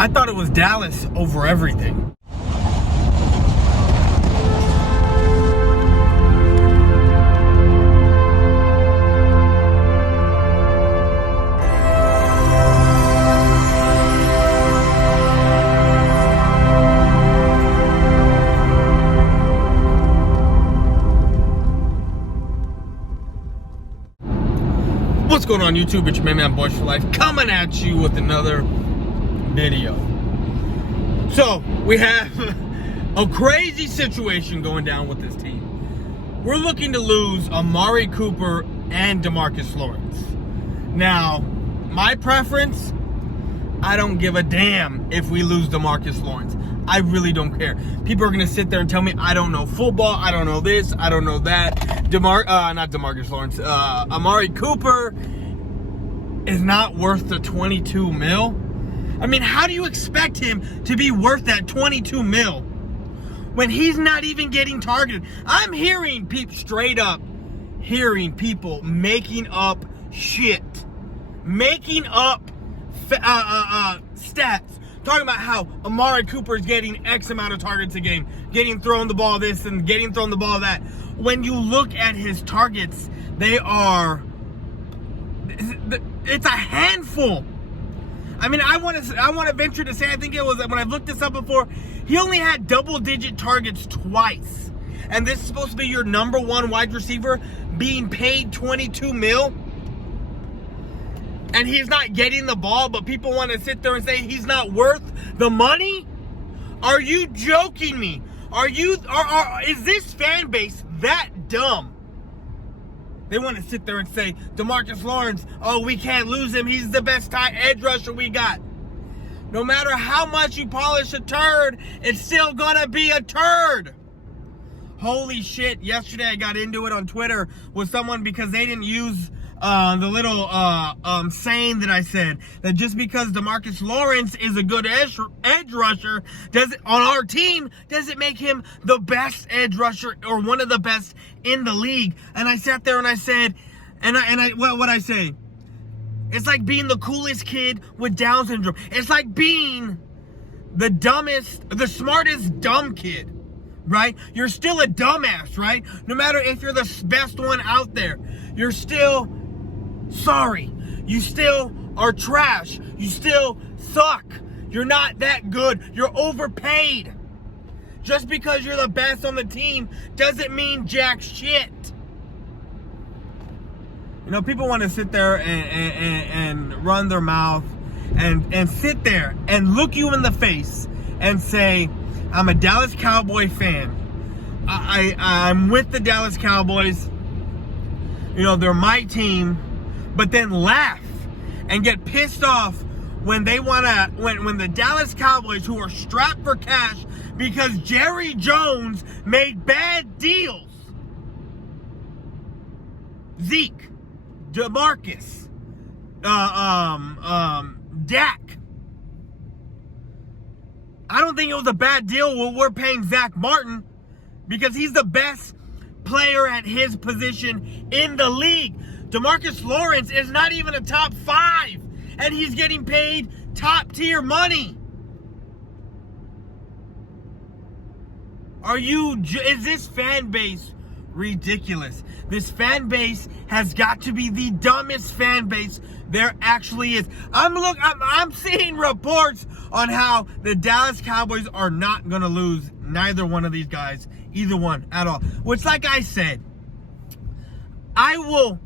I thought it was Dallas over everything. What's going on YouTube? It's your man Boys for Life coming at you with another video. So we have a crazy situation going down with this team. We're looking to lose Amari Cooper and DeMarcus Lawrence. Now, my preference, I don't give a damn if we lose DeMarcus Lawrence. I really don't care. People are going to sit there and tell me I don't know football, I don't know this, I don't know that. Not DeMarcus Lawrence. Amari Cooper is not worth the 22 mil. I mean, how do you expect him to be worth that 22 mil when he's not even getting targeted? I'm hearing people straight up, people making up shit, making up stats, talking about how Amari Cooper is getting X amount of targets a game, getting thrown the ball this and getting thrown the ball that. When you look at his targets, it's a handful. I mean, I want to venture to say, I think it was, when I looked this up before, he only had double-digit targets twice. And this is supposed to be your number one wide receiver being paid 22 mil. And he's not getting the ball, but people want to sit there and say he's not worth the money? Are you joking me? Is this fan base that dumb? They want to sit there and say, DeMarcus Lawrence, oh, we can't lose him. He's the best edge rusher we got. No matter how much you polish a turd, it's still going to be a turd. Holy shit. Yesterday I got into it on Twitter with someone because they didn't use the little saying that I said, that just because DeMarcus Lawrence is a good edge rusher on our team doesn't make him the best edge rusher or one of the best in the league. And I sat there and I said, what I say? It's like being the coolest kid with Down syndrome. It's like being the smartest dumb kid, right? You're still a dumbass, right? No matter if you're the best one out there, you're still sorry. You still are trash. You still suck. You're not that good. You're overpaid. Just because you're the best on the team doesn't mean jack shit. You know, people want to sit there and run their mouth and sit there and look you in the face and say, I'm a Dallas Cowboy fan. I'm with the Dallas Cowboys. You know, they're my team. But then laugh and get pissed off when when the Dallas Cowboys, who are strapped for cash because Jerry Jones made bad deals. Zeke, DeMarcus, Dak. I don't think it was a bad deal when we're paying Zach Martin because he's the best player at his position in the league. DeMarcus Lawrence is not even a top 5, and he's getting paid top tier money. Is this fan base ridiculous? This fan base has got to be the dumbest fan base there actually is. I'm seeing reports on how the Dallas Cowboys are not going to lose neither one of these guys, either one at all. Which, like I said, I will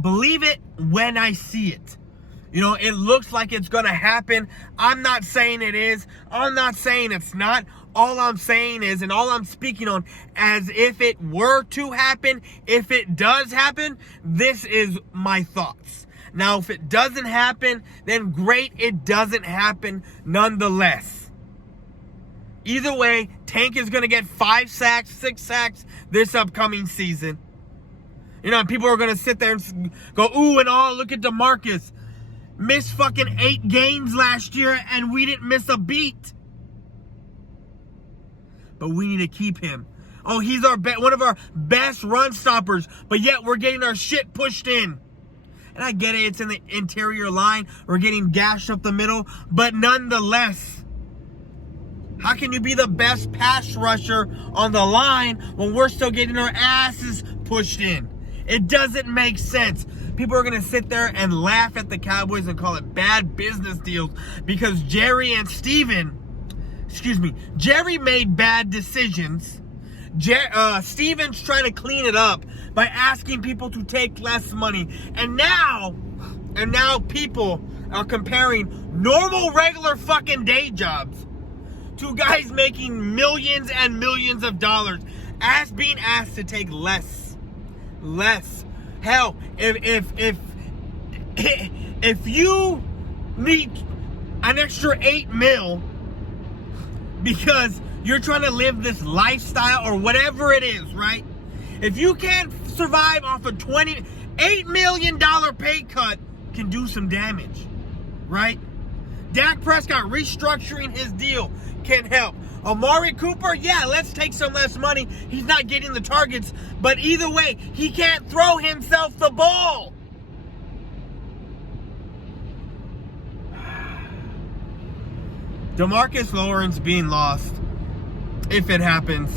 believe it when I see it. You know, it looks like it's going to happen. I'm not saying it is. I'm not saying it's not. All I'm saying is, and all I'm speaking on, as if it were to happen, if it does happen, this is my thoughts. Now, if it doesn't happen, then great, it doesn't happen nonetheless. Either way, Tank is going to get 5 sacks, 6 sacks this upcoming season. You know, people are going to sit there and go, ooh and oh, look at DeMarcus. Missed fucking 8 games last year and we didn't miss a beat. But we need to keep him. Oh, he's one of our best run stoppers, but yet we're getting our shit pushed in. And I get it, it's in the interior line. We're getting gashed up the middle. But nonetheless, how can you be the best pass rusher on the line when we're still getting our asses pushed in? It doesn't make sense. People are going to sit there and laugh at the Cowboys and call it bad business deals because Jerry made bad decisions. Steven's trying to clean it up by asking people to take less money. And now people are comparing normal, regular fucking day jobs to guys making millions and millions of dollars as being asked to take less. Hell, if you need an extra $8 million because you're trying to live this lifestyle or whatever it is, right? If you can't survive off a $8 million pay cut, can do some damage, right? Dak Prescott restructuring his deal can help. Amari Cooper, yeah, let's take some less money. He's not getting the targets, but either way, he can't throw himself the ball. DeMarcus Lawrence being lost, if it happens,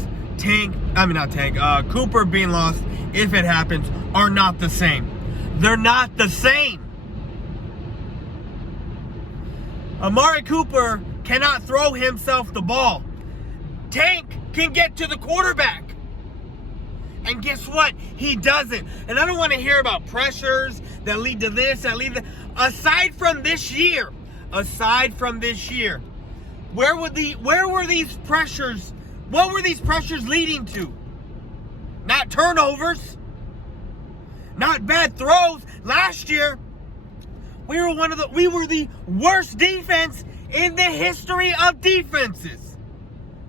Cooper being lost, if it happens, are not the same. They're not the same. Amari Cooper cannot throw himself the ball. Tank can get to the quarterback. And guess what? He doesn't. And I don't want to hear about pressures that lead to this, that lead to... Aside from this year, where were these pressures? What were these pressures leading to? Not turnovers. Not bad throws. Last year, we were the worst defense in the history of defenses.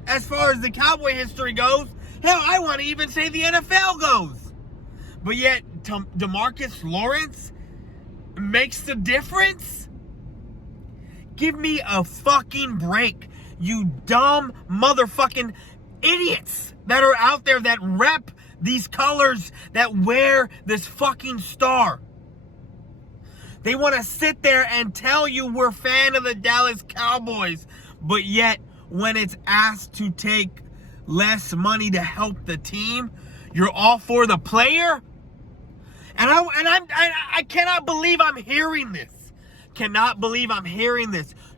As far as the Cowboy history goes, hell, I want to even say the NFL goes. But yet, DeMarcus Lawrence makes the difference? Give me a fucking break, you dumb motherfucking idiots that are out there that rep these colors, that wear this fucking star. They want to sit there and tell you we're a fan of the Dallas Cowboys, but yet when it's asked to take less money to help the team, you're all for the player? And I cannot believe I'm hearing this.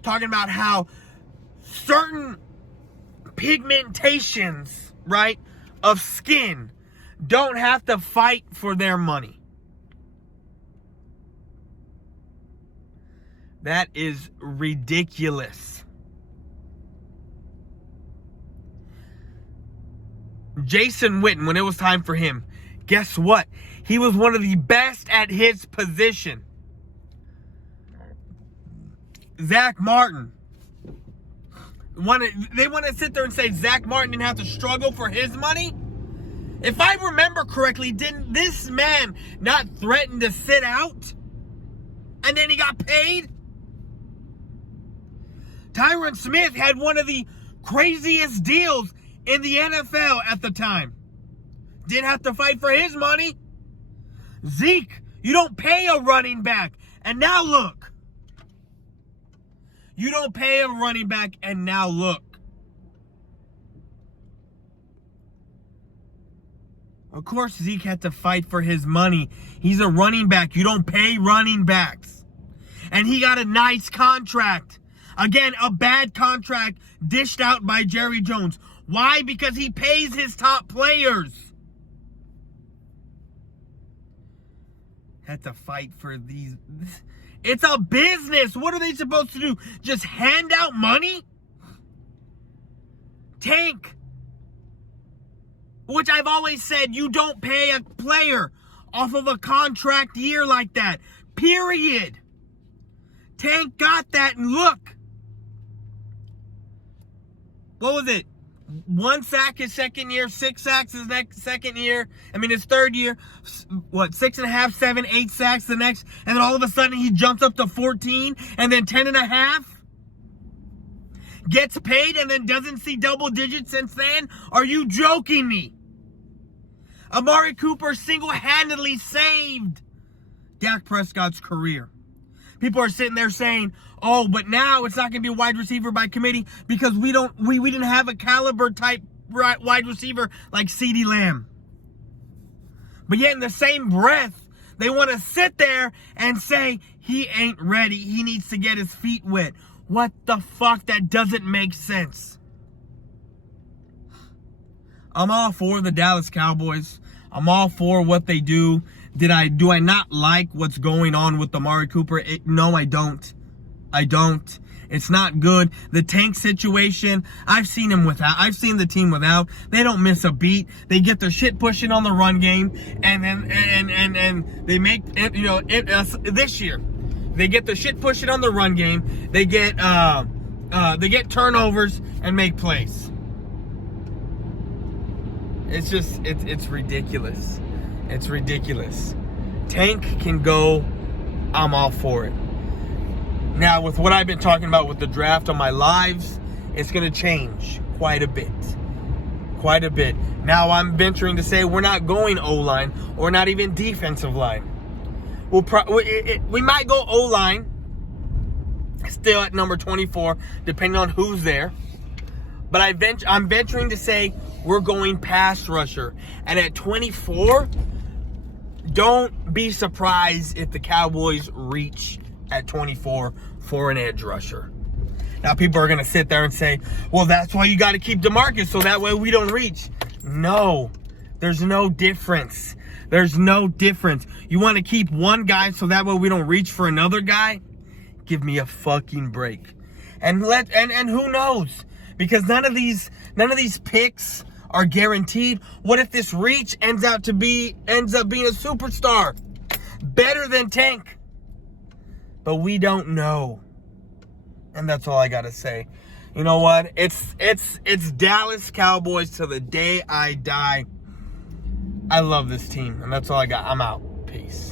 Talking about how certain pigmentations, right, of skin don't have to fight for their money. That is ridiculous. Jason Witten, when it was time for him, guess what? He was one of the best at his position. Zach Martin. They want to sit there and say Zach Martin didn't have to struggle for his money? If I remember correctly, didn't this man not threaten to sit out? And then he got paid? Tyron Smith had one of the craziest deals in the NFL at the time. Didn't have to fight for his money. Zeke, you don't pay a running back. And now look. You don't pay a running back, and now look. Of course, Zeke had to fight for his money. He's a running back. You don't pay running backs. And he got a nice contract. Again, a bad contract dished out by Jerry Jones. Why? Because he pays his top players. Had to fight for these. It's a business. What are they supposed to do? Just hand out money? Tank. Which I've always said, you don't pay a player off of a contract year like that. Period. Tank got that, and look. What was it? 1 sack his second year, 6 sacks his second year. His third year. 6.5, 7, 8 sacks the next. And then all of a sudden he jumps up to 14 and then 10.5. Gets paid and then doesn't see double digits since then? Are you joking me? Amari Cooper single-handedly saved Dak Prescott's career. People are sitting there saying, oh, but now it's not going to be a wide receiver by committee because we didn't have a caliber type wide receiver like CeeDee Lamb. But yet in the same breath, they want to sit there and say he ain't ready. He needs to get his feet wet. What the fuck? That doesn't make sense. I'm all for the Dallas Cowboys. I'm all for what they do. Do I not like what's going on with Amari Cooper? No, I don't. I don't. It's not good. The Tank situation, I've seen him without. I've seen the team without. They don't miss a beat. They get their shit pushing on the run game, and then and they make it. You know, this year, they get their shit pushing on the run game. They get turnovers and make plays. It's just it's ridiculous. It's ridiculous. Tank can go. I'm all for it. Now, with what I've been talking about with the draft on my lives, it's going to change quite a bit. Quite a bit. Now, I'm venturing to say we're not going O-line or not even defensive line. We might go O-line still at number 24, depending on who's there. But I'm venturing to say we're going pass rusher. And at 24, don't be surprised if the Cowboys reach at 24 for an edge rusher. Now, people are going to sit there and say, well, that's why you got to keep DeMarcus so that way we don't reach. No, there's no difference. There's no difference. You want to keep one guy so that way we don't reach for another guy? Give me a fucking break. And who knows? Because none of these picks are guaranteed. What if this reach ends up being a superstar? Better than Tank. But we don't know. And that's all I gotta say. You know what? It's Dallas Cowboys till the day I die. I love this team. And that's all I got. I'm out. Peace.